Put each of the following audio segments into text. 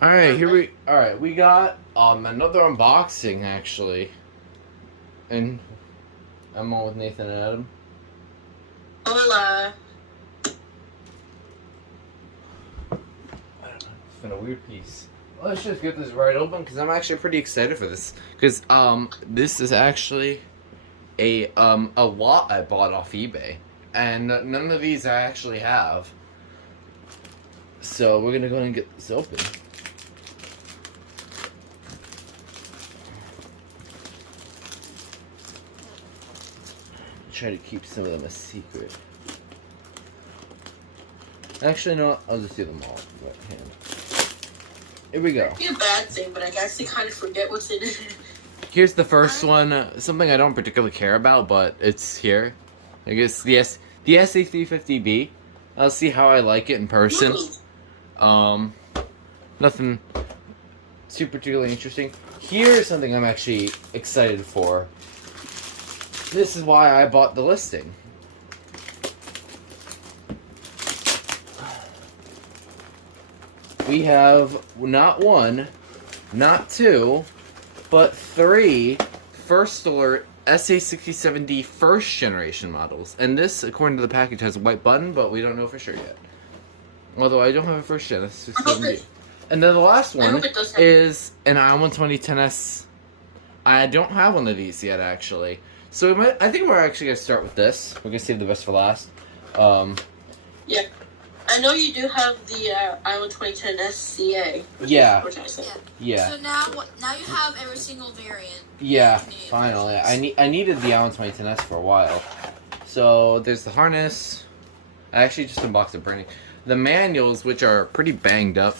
Alright, we got another unboxing actually. And I'm on with Nathan and Adam. Hola. It's been a weird piece. Let's just get this right open because I'm actually pretty excited for this. Because this is actually a lot I bought off eBay. And none of these I actually have. So we're gonna go ahead and get this open. Try to keep some of them a secret. Actually, no, I'll just do them all right hand. Here we go. It'd be a bad thing, but I actually kind of forget what's in it. Here's the first one. Something I don't particularly care about, but it's here. I guess the SA350B. I'll see how I like it in person. Nothing too particularly interesting. Here's something I'm actually excited for. This is why I bought the listing. We have not one, not two, but three First Alert SA67D first generation models. And this, according to the package, has a white button, but we don't know for sure yet. Although I don't have a first gen SA67D. And then the last one is an i12010S. I don't have one of these yet, actually. So I think we're actually going to start with this. We're going to save the best for last. Yeah. I know you do have the i12010S CA. Yeah. Yeah. So now you have every single variant. Yeah, finally. I needed the i12010S for a while. So there's the harness. I actually just unboxed it brand new. The manuals, which are pretty banged up.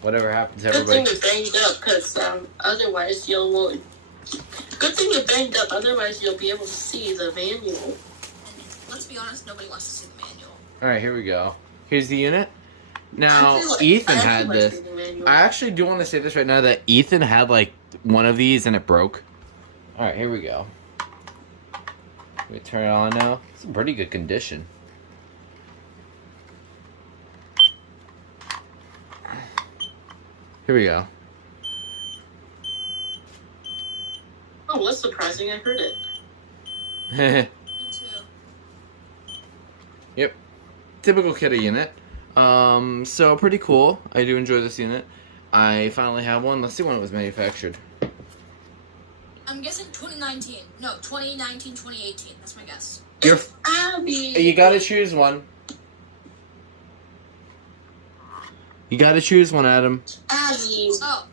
Whatever happens, everybody. Good thing you're banged up, because otherwise you won't. Good thing you're banged up, otherwise you'll be able to see the manual. And let's be honest, nobody wants to see the manual. Alright, here we go. Here's the unit. Now, Ethan had this. I actually do want to say this right now, that Ethan had, like, one of these and it broke. Alright, here we go. We turn it on now. It's in pretty good condition. Here we go. Oh, that's surprising. I heard it. Me too. Yep. Typical Kidde unit. So pretty cool. I do enjoy this unit. I finally have one. Let's see when it was manufactured. I'm guessing 2019. No, 2019, 2018. That's my guess. Abby. You gotta choose one. You gotta choose one, Adam. Abby. Oh.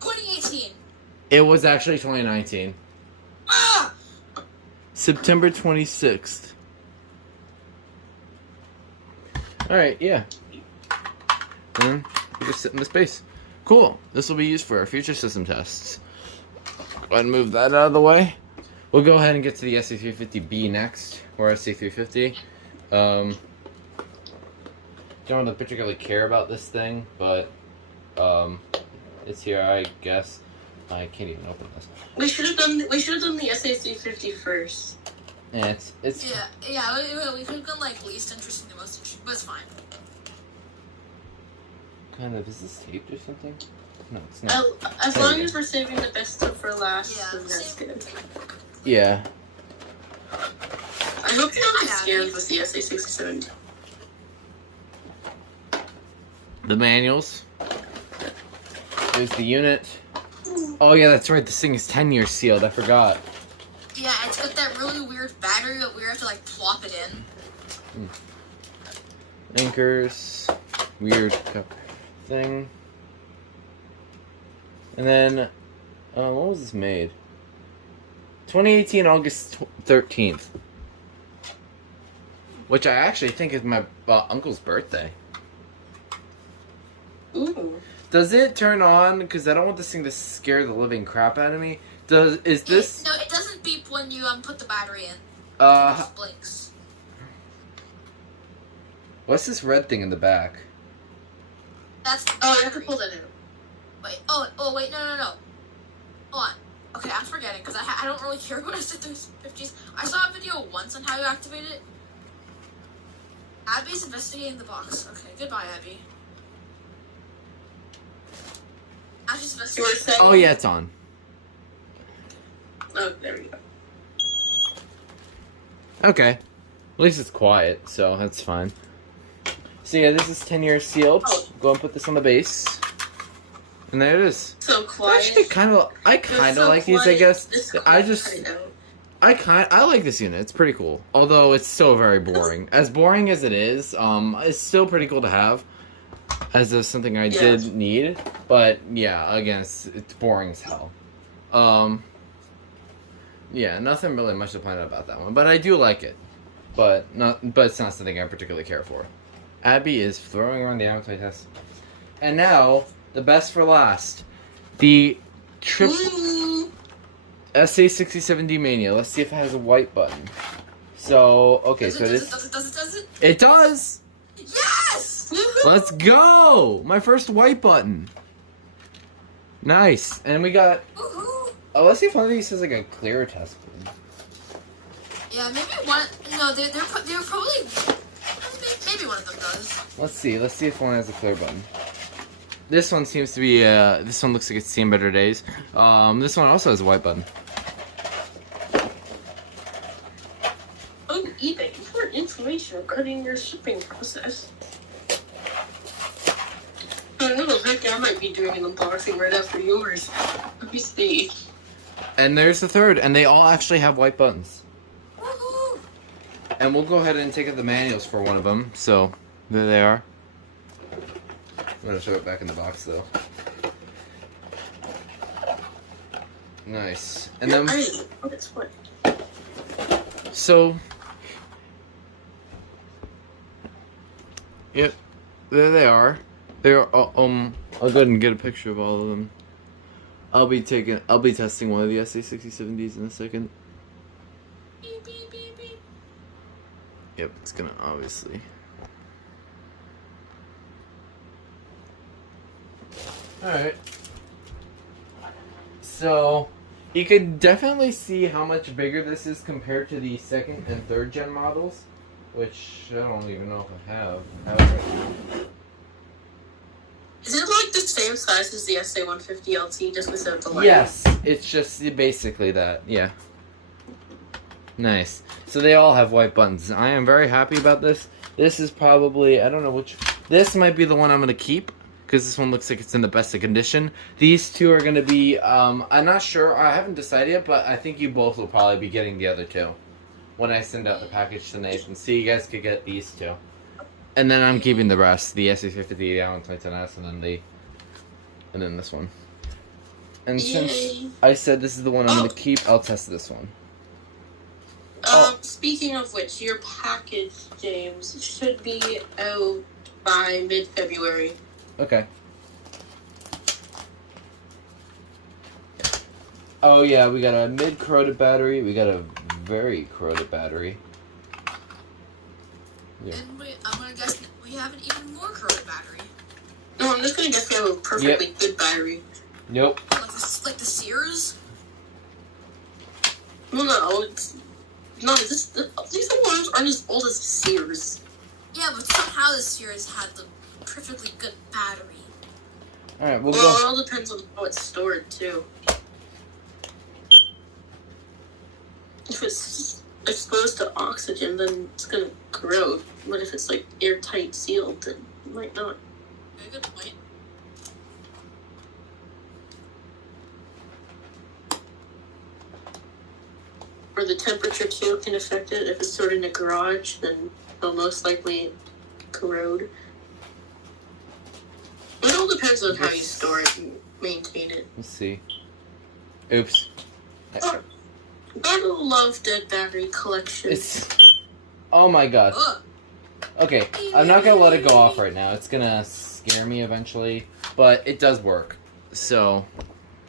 2018. It was actually 2019. Ah! September 26th. Alright, yeah. And then we just sit in the space. Cool. This will be used for our future system tests. Go ahead and move that out of the way. We'll go ahead and get to the SA350B next, or SA350. Don't particularly care about this thing, but it's here, I guess. I can't even open this. We should have done the SA350 first. And it's Yeah. We could have gone like least interesting to most interesting, but it's fine. kind of, is this taped or something? No, it's not. As long as we're saving the best stuff for last, Yeah, then that's good. Yeah. I hope you're not scared with the SA67D. The manuals. There's the unit. Oh yeah, that's right. This thing is 10 years sealed. I forgot. Yeah, it's got that really weird battery that we have to like plop it in. Anchors. Weird thing. And then, when was this made? 2018, August 13th. Which I actually think is my uncle's birthday. Ooh. Does it turn on? Because I don't want this thing to scare the living crap out of me. Is this? No, it doesn't beep when you put the battery in. It just blinks. What's this red thing in the back? That's the Oh, you have to battery. pull that out. Wait. Oh, wait. No. Hold on. Okay, I'm forgetting because I don't really care about SA350s. I saw a video once on how you activate it. Abby's investigating the box. Okay, goodbye, Abby. Abby's You were investigating. saying? Oh yeah, it's on. Oh, there we go. Okay. At least it's quiet, so that's fine. So yeah, this is 10 years sealed. Oh. Go and put this on the base. And there it is. So quiet. Actually, I kind of like these, I guess. I like this unit. It's pretty cool. Although it's so very boring. As boring as it is, it's still pretty cool to have. As something I did need. But yeah, again, it's boring as hell. Yeah, nothing really much to point out about that one. But I do like it. But it's not something I particularly care for. Abby is throwing around the i12010 test. And now, the best for last. The SA67D Mania. Let's see if it has a white button. So, okay, Does it? It does! Yes! Let's go! My first white button. Nice. And we got... Woohoo! Oh, let's see if one of these has like a clear test button. Yeah, maybe one. No, they're probably. Maybe one of them does. Let's see if one has a clear button. This one seems to be, this one looks like it's seen better days. This one also has a white button. On eBay for information regarding your shipping process. I know, heck, I might be doing an unboxing right after yours. Let me see. And there's the third, and they all actually have white buttons. Woohoo! And we'll go ahead and take out the manuals for one of them. So, there they are. I'm gonna throw it back in the box though. Nice. And then, That's what. so, yep, there they are. They're I'll go ahead and get a picture of all of them. I'll be testing one of the SA67Ds in a second. Beep, beep, beep, beep. Yep, it's gonna obviously. Alright. So, you can definitely see how much bigger this is compared to the second and third gen models, which I don't even know if I have right now. Is it like the same size as the SA150 LT, just instead of the light? Yes, it's just basically that, yeah. Nice. So they all have white buttons. I am very happy about this. This is probably, I don't know which, this might be the one I'm going to keep, because this one looks like it's in the best of condition. These two are going to be, I'm not sure, I haven't decided yet, but I think you both will probably be getting the other two when I send out the package to Nathan. So you guys could get these two. And then I'm keeping the rest, the SA350, the i12010S, and then this one. And since I said this is the one I'm going to keep, I'll test this one. Speaking of which, your package, James, should be out by mid-February. Okay. Oh yeah, we got a mid-corroded battery, we got a very corroded battery. Yeah. And I'm gonna guess that we have an even more corroded battery. No, I'm just gonna guess we have a perfectly good battery. Nope. Like the Sears? Well, no, it's... No, these ones aren't as old as Sears. Yeah, but somehow the Sears had the perfectly good battery. Alright, we'll Well, go. it all depends on how it's stored, too. If it's exposed to oxygen, then it's gonna corrode. But if it's, like, airtight sealed, then it might not. Very good point. Or the temperature, too, can affect it. If it's stored in a garage, then it'll most likely corrode. It all depends on how you store it and maintain it. Let's see. Oops. Gotta love dead battery collection. It's... Oh my god. Ugh. Okay, I'm not gonna let it go off right now. It's gonna scare me eventually. But it does work. So,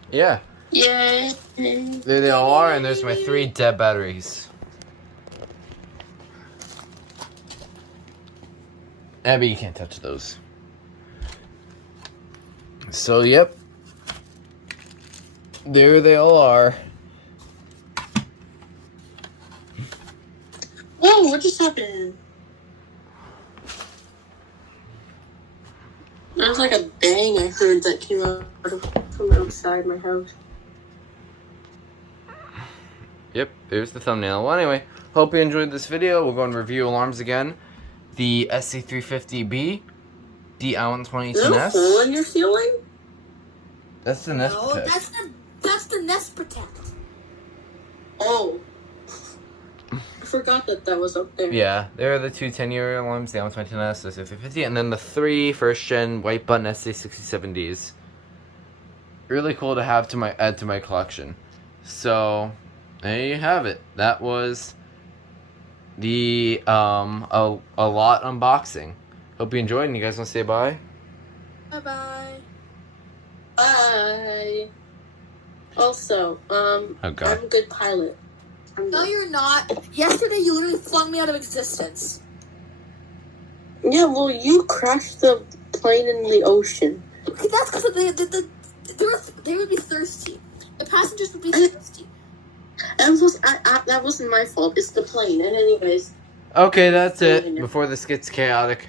yeah. Yay! There they all are, and there's my 3 dead batteries. Abby, you can't touch those. So, yep. There they all are. Whoa, what just happened? There was like a bang I heard that came out from outside my house. Yep, there's the thumbnail. Well, anyway, hope you enjoyed this video. We'll go and review alarms again. The SA350B, the i12010S. Is there a hole in your ceiling? That's the Nest No, Protect. that's the Nest Protect. Oh. I forgot that was up there. Yeah, there are the two 10-year alarms, the i12010S, the SA350, and then the three first-gen white button SA67Ds. Really cool to have to add to my collection. So, there you have it. That was the a lot unboxing. Hope you enjoyed, and you guys want to say bye? Bye-bye. Bye. Also, Oh, God. I'm a good pilot. No, you're not. Yesterday, you literally flung me out of existence. Yeah, well, you crashed the plane in the ocean. Okay, that's because they would be thirsty. The passengers would be thirsty. That wasn't my fault. It's the plane. And anyways. Okay, that's it. Before this gets chaotic.